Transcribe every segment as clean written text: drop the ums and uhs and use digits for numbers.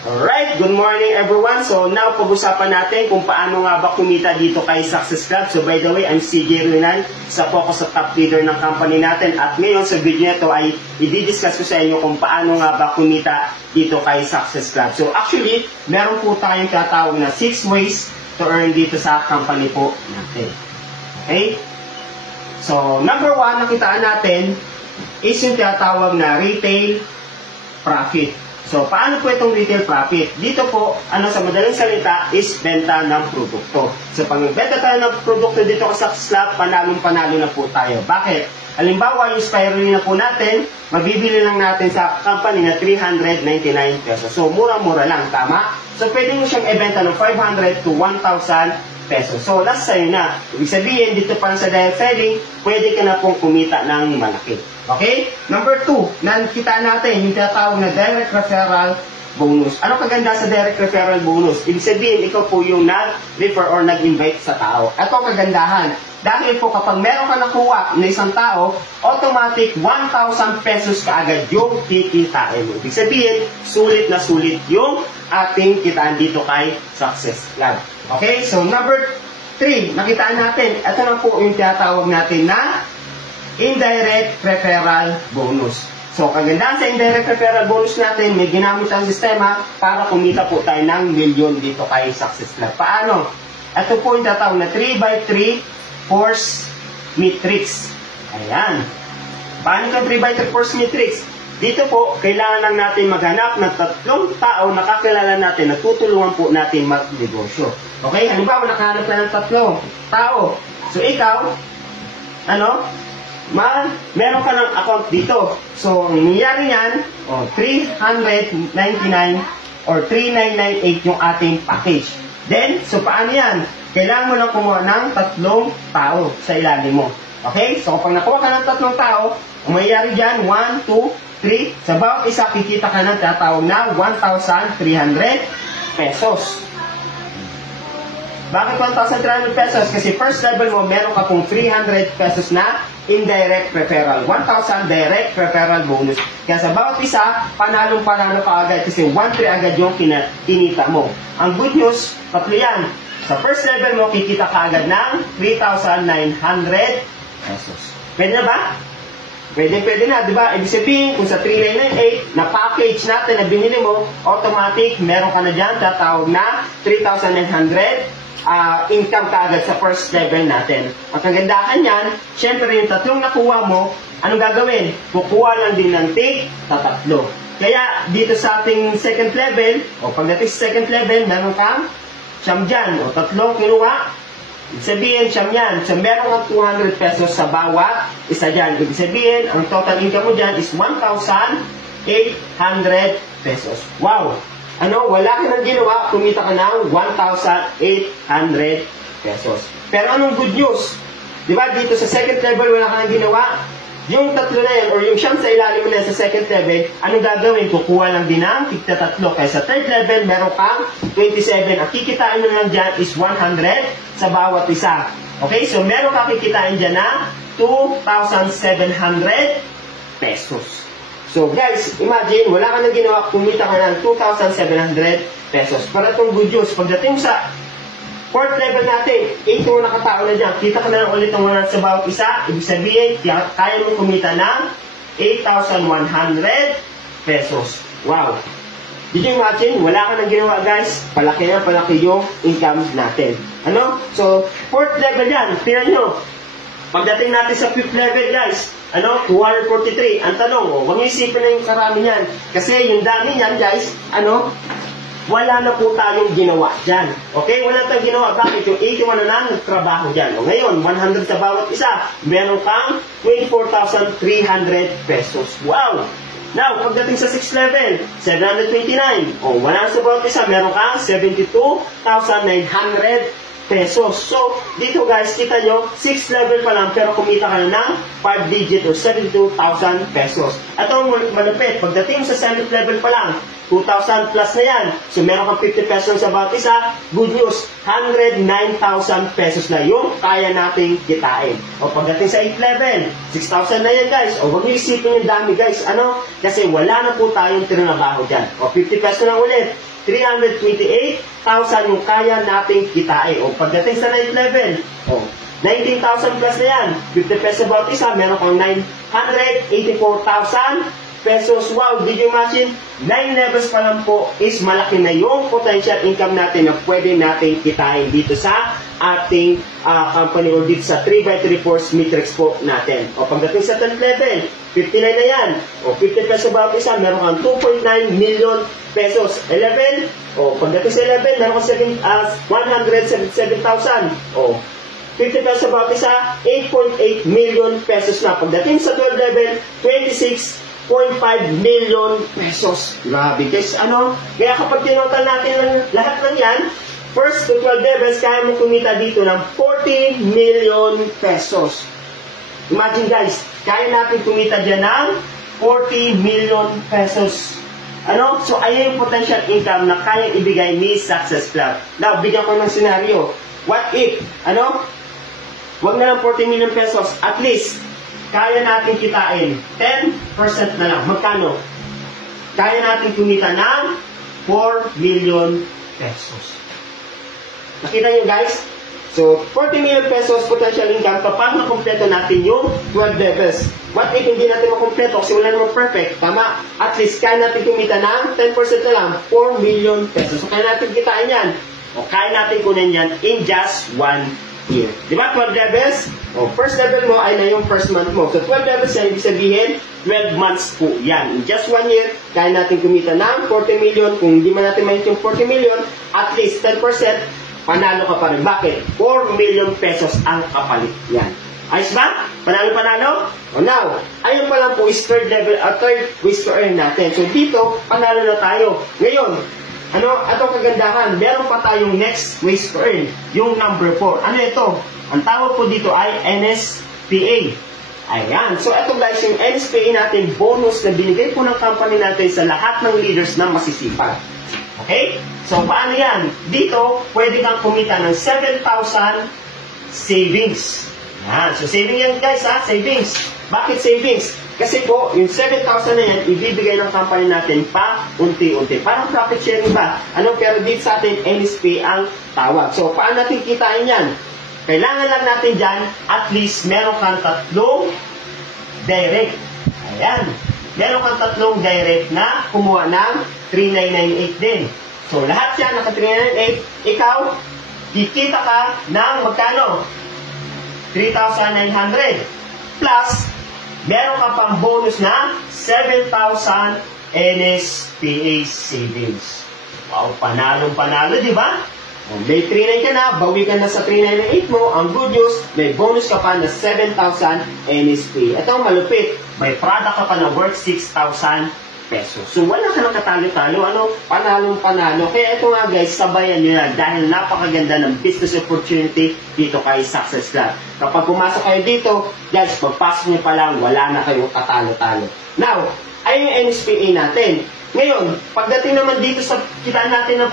Alright, good morning everyone. So now pag-usapan natin kung paano nga ba kumita dito kay Success Club. So by the way, I'm CJ Ruinan, sa focus sa top leader ng company natin. At ngayon sa video nito ay i-discuss ko sa inyo kung paano nga ba kumita dito kay Success Club. So actually, meron po tayong tatawag na 6 ways to earn dito sa company po natin. Okay? So number 1 nakitaan natin is yung tinatawag na retail profit. So, paano po itong retail profit? Dito po, sa madaling salita, is benta ng produkto. So, pag benta tayo ng produkto dito sa Success Club, panalong-panalo na po tayo. Bakit? Halimbawa, yung spirulina po natin, mabibili lang natin sa company na 399 pesos. So, mura-mura lang, tama? So, pwede mo siyang ibenta ng 500 to 1,000 pesos. So, last sa'yo na. Ibig sabihin, dito pa sa direct selling, pwede ka na pong kumita ng malaki. Okay? Number 2, nakita natin yung tinatawag na direct referral bonus. Ano kaganda sa direct referral bonus? Ibig sabihin, ikaw po yung nag-refer or nag-invite sa tao. Ito kagandahan. Dahil po kapag meron ka nakuha na isang tao, automatic 1,000 pesos kaagad yung kikitain mo. Ibig sabihin, sulit na sulit yung ating kitaan dito kay Success Club. Okay? So, number 3, nakitaan natin. Ito na po yung tinatawag natin na indirect referral bonus. So, kagandahan sa indirect referral bonus natin, may ginamit ang sistema para kumita po tayo ng milyon dito kay Success Club. Paano? Ito po yung tatawag na 3x3 force matrix. Ayan. Paano ka 3x3 force matrix? Dito po, kailangan lang natin maghanap ng 3 tao na kakilala natin na tutulungan po natin mag-negosyo. Okay? Halimbawa, nakahanap na ng 3 tao. So, ikaw, meron ka ng account dito. So, ang nangyari yan, 399 or 3998 yung ating package. Then, so paano yan? Kailangan mo lang kumuha ng 3 tao sa ilalim mo. Okay? So, kapag nakuha ka ng 3 tao, ang mangyayari dyan, 1, 2, 3, sa bawat isa, kikita ka ng tatawag na 1,300 pesos. Bakit 1,300 pesos? Kasi first level mo, meron ka pong 300 pesos na indirect referral. 1,000 direct referral bonus. Kaya sa bawat isa, panalong-panalo ka agad kasi 1,300 agad yung kinita mo. Ang good news, 3 yan. Sa first level mo, kikita ka agad ng 3,900 pesos. Pwede na ba? Pwede na, di ba? Ibig sabihin, kung sa 3,998 na package natin na binili mo, automatic, meron ka na dyan, tatawag na 3,900 income kaagad sa first level natin. Ang kagandahan yan, syempre yung 3 nakuha mo, anong gagawin? Kukuha lang din ng take sa 3. Kaya dito sa ating second level, pagdating sa second level, meron kang siyam dyan, 3 kinuha, ibig sabihin siyam yan. So meron kang 200 pesos sa bawat isa dyan. Ibig sabihin, ang total income mo dyan is 1,800 pesos. Wow! Wala ka nang ginawa, kumita ka ng 1,800 pesos. Pero anong good news? Di ba, dito sa second level, wala ka nang ginawa. Yung 3 na yan, or yung siyam sa ilalim mo na sa second level, anong gagawin? Kukuha lang din ng tigta 3. Kaya sa third level, meron kang 27. Ang kikitain mo lang dyan is 100 sa bawat isa. Okay, so meron ka kikitain dyan na 2,700 pesos. So guys, imagine, wala ka nang ginawa, kumita ka ng 2,700 pesos. Para itong good news, pagdating sa fourth level natin, 8 na katao na dyan, kita ka na lang ulit ng 100 sa bawat isa, ibig sabihin, kaya mo kumita ng 8,100 pesos. Wow! Did you imagine? Wala ka nang ginawa guys, palaki yung income natin. So, fourth level yan, tingnan nyo. Pagdating natin sa fifth level guys, 243. Ang tanong, huwag nyo isipin na yung karami yan. Kasi yung dami yan guys, wala na po tayong ginawa dyan. Okay? Wala tayong ginawa. Bakit? Yung 81 na lang nagtrabaho dyan. Ngayon, 100 sa bawat isa, meron kang 24,300 pesos. Wow! Now, pagdating sa 6th level, 729. Wala sa bawat isa, meron kang 72,900 pesos. So, dito guys, kita nyo, 6th level pa lang, pero kumita ka na ng 5 digit or 72,000 pesos. Ito ang malupit. Pagdating sa 7th level pa lang, 2,000 plus na yan. So, meron kang 50 pesos sa bawat isa. Good news, 109,000 pesos na yung kaya nating kitain. Pagdating sa 8th level, 6,000 na yan guys. Huwag niyo isipin yung dami guys. Kasi wala na po tayong trinabaho dyan. 50 pesos na ulit. 328,000 yung kaya nating kitain. O pagdating sa 9th level, 19,000 plus na yan. 50 pesos bawat isa, meron kang 984,000 pesos. Wow, did you imagine? 9 levels pa lang po is malaki na yung potential income natin na pwede natin kitain dito sa ating company or dito sa 3x3 force matrix po natin. O pagdating sa 10th level, 59 na yan. O 50 pesos bawat isa, meron kang 2.9 million pesos. 11, o pagdating sa 11, meron kang 177,000. O 50 pesos bawat isa, 8.8 million pesos na. Pagdating sa 12th level, 26.5 million pesos. Grabe guys, kaya kapag tinotal natin lahat ng yan, first to 12 levels, kaya mo kumita dito ng 40 million pesos. Imagine guys, kaya natin kumita dyan ng 40 million pesos. So ayan yung potential income na kaya ibigay ni Success Club. Now, bigyan ko ng scenario. What if, wag na lang 40 million pesos, at least, kaya natin kitain 10% na lang. Magkano? Kaya natin kumita ng 4 million pesos. Nakita nyo guys? So, 40 million pesos potential income kapag nakompleto natin yung 12 levels. What if hindi natin makompleto kasi wala namang perfect? Tama? At least kaya natin kumita ng 10% na lang, 4 million pesos. So, kaya natin kitain yan. O kaya natin kunin yan in just 1 year. Diba? 12 levels? O, first level mo ay na yung first month mo. So, 12 levels yan, ibig sabihin, 12 months po yan. In just 1 year, kaya natin kumita ng 40 million. Kung hindi man natin mahit yung 40 million, at least 10%, panalo ka pa rin. Bakit? 4 million pesos ang kapalit yan. Ayos ba? Panalo-panalo? O now, ayun pa lang po is third level, third ways to earn natin. So, dito, panalo na tayo. Ngayon, atong kagandahan, meron pa tayong next ways to earn, yung number 4. Ano ito? Ang tawag po dito ay NSPA. Ayan. So, ito guys, yung NSPA natin, bonus na binigay po ng company natin sa lahat ng leaders na masisipag. Okay? So, paano yan? Dito, pwede kang kumita ng 7,000 savings. Ayan. So, saving yan guys, savings. Bakit savings? Kasi po, yung 7,000 na yan, ibibigay ng company natin pa unti-unti. Parang profit sharing ba? Pero dito sa atin, NSP ang tawag. So, paano natin kitain yan? Kailangan lang natin dyan, at least, meron kang 3 direct. Ayan. Meron kang 3 direct na kumuha ng 3,998 din. So, lahat yan, naka 3,998. Ikaw, kikita ka ng magkano? 3,900. Plus, meron ka pang bonus na 7,000 NSPA savings. Wow, panalong-panalo, di ba? May 3,900 ka na, bawi ka na sa 3,998 mo. Ang good news, may bonus ka pa na 7,000 NSPA. Ito ang malupit. May product ka pa na worth 6,000 pesos. So, wala ka ng katalo-talo. Panalong-panalo. Kaya ito nga guys, sabayan nyo na dahil napakaganda ng business opportunity dito kay Success Club. Kapag pumasok kayo dito, guys, pagpasok nyo pa lang, wala na kayong katalo-talo. Now, ay yung NSPA natin. Ngayon, pagdating naman dito sa kitaan natin ng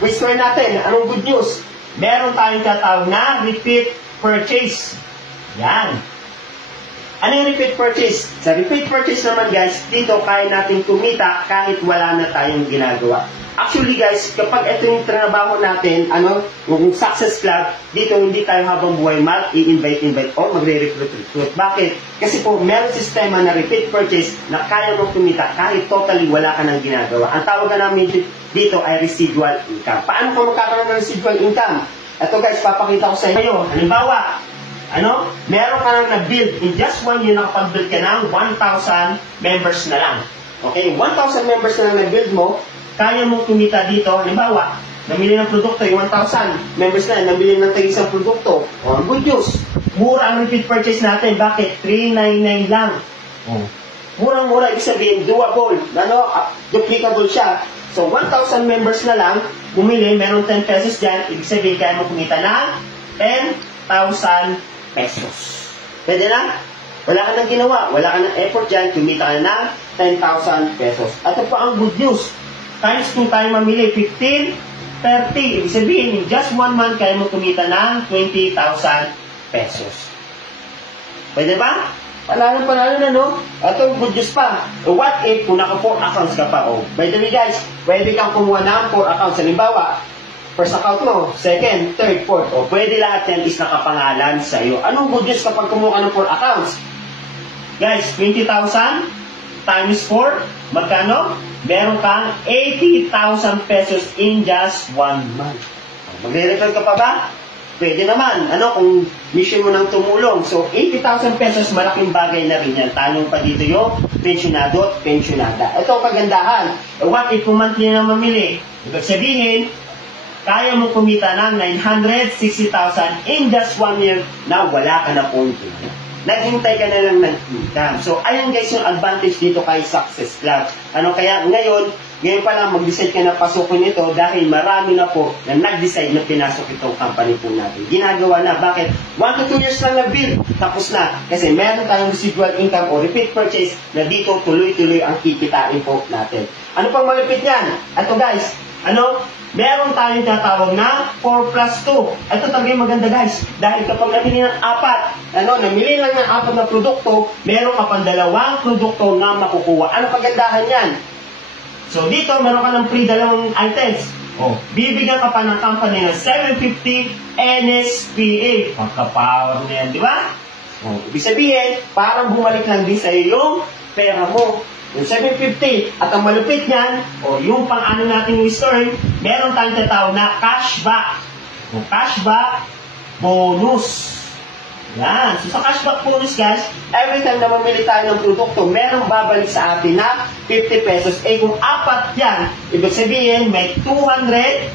waste natin, anong good news? Meron tayong tatawag na repeat purchase. Yan. Ano yung repeat purchase? Sa repeat purchase naman guys, dito kaya natin kumita kahit wala na tayong ginagawa. Actually guys, kapag ito yung trabaho natin, yung Success Club, dito hindi tayo habang buhay mag-i-invite o magre-recruit. Bakit? Kasi po, meron sistema na repeat purchase na kaya mong kumita kahit totally wala ka nang ginagawa. Ang tawag na namin dito ay residual income. Paano ko magkakaroon ng residual income? Ito guys, papakita ko sa inyo. Halimbawa, meron ka nang na-build. In just 1 year, nakapag-build ka ng 1,000 members na lang. Okay, 1,000 members na lang na-build mo, kaya mong kumita dito. Halimbawa, namili ng produkto, yung 1,000 members na, namili ng isang produkto. Good news, mura ang repeat purchase natin. Bakit? 399 lang. Murang-mura, ibig sabihin, doable. Duplicable siya. So, 1,000 members na lang, bumili, meron 10 pesos dyan, ibig sabihin, kaya mo kumita ng 10,000 pesos. Pwede na? Wala ka nang ginawa, wala ka nang effort dyan, kumita ka na ng 10,000 pesos. At ito pa ang good news. Times 2 tayo mamili, 15, 30. Ibig sabihin, in just 1 month, kaya mo kumita ng 20,000 pesos. Pwede ba? Panalo na, no? Ito, good news pa. What if kung naka 4 accounts ka pa, oh? By the way, guys, pwede kang kumuha ng 4 accounts. Halimbawa, first account mo, second, third, fourth. O, pwede lahat yan is nakapangalan sa iyo. Anong good news kapag kumuha ka ng 4 accounts? Guys, 20,000 times 4, magkano? Meron kang 80,000 pesos in just 1 month. Magre-refer ka pa ba? Pwede naman. Ano, kung mission mo ng tumulong. So, 80,000 pesos, malaking bagay na rin yan. Tanong pa dito yung pensionado at pensionada. Ito ang kagandahan. What if monthly na mamili? Ibig sabihin, kaya mo kumita ng 960,000 in just 1 year na wala ka na po. Naghintay ka na lang ng income. So, ayan guys yung advantage dito kay Success Club. Ano kaya ngayon pa lang mag-decide ka na pasukin ito dahil marami na po na nag-decide na pinasok itong company po natin. Ginagawa na. Bakit? 1 to 2 years lang na build. Tapos na. Kasi meron tayong residual income o repeat purchase na dito tuloy-tuloy ang kikitain po natin. Ano pang malapit yan? Ito guys, meron tayong tatawag na 4 plus 2. Ito talaga yung maganda guys. Dahil kapag namili ng 4, namili lang ng 4 na produkto, meron ka pang 2 produkto na makukuha. Ano kagandahan yan? So dito, meron ka ng free 2 items. Bibigyan ka pa ng company ng 750 NSPA. Pagka-power na yan, di ba? Ibig sabihin, parang bumalik lang din sa iyo yung pera mo. Yung 750, at ang malupit niyan, yung pang-ano natin yung story, meron tayong tatawag na cashback. Yung cashback bonus. Yan. So sa cashback bonus guys, every time na mamili tayo ng produkto, merong babalik sa atin na 50 pesos. Kung 4 yan, ibig sabihin may 200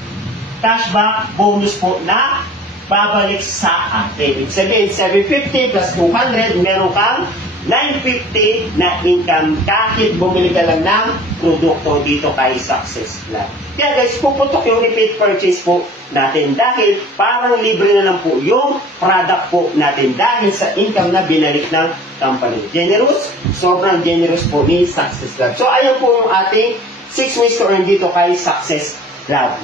cashback bonus po na babalik sa atin. Ibig sabihin, 750 plus 200, meron kang 950 na income kahit bumili ka lang ng produkto dito kay Success Club. Kaya guys, puputok yung repeat purchase po natin dahil parang libre na lang po yung product po natin dahil sa income na binalik ng company. Generous? Sobrang generous po ni Success Club. So, ayan po yung ating 6 ways to earn dito kay Success Club.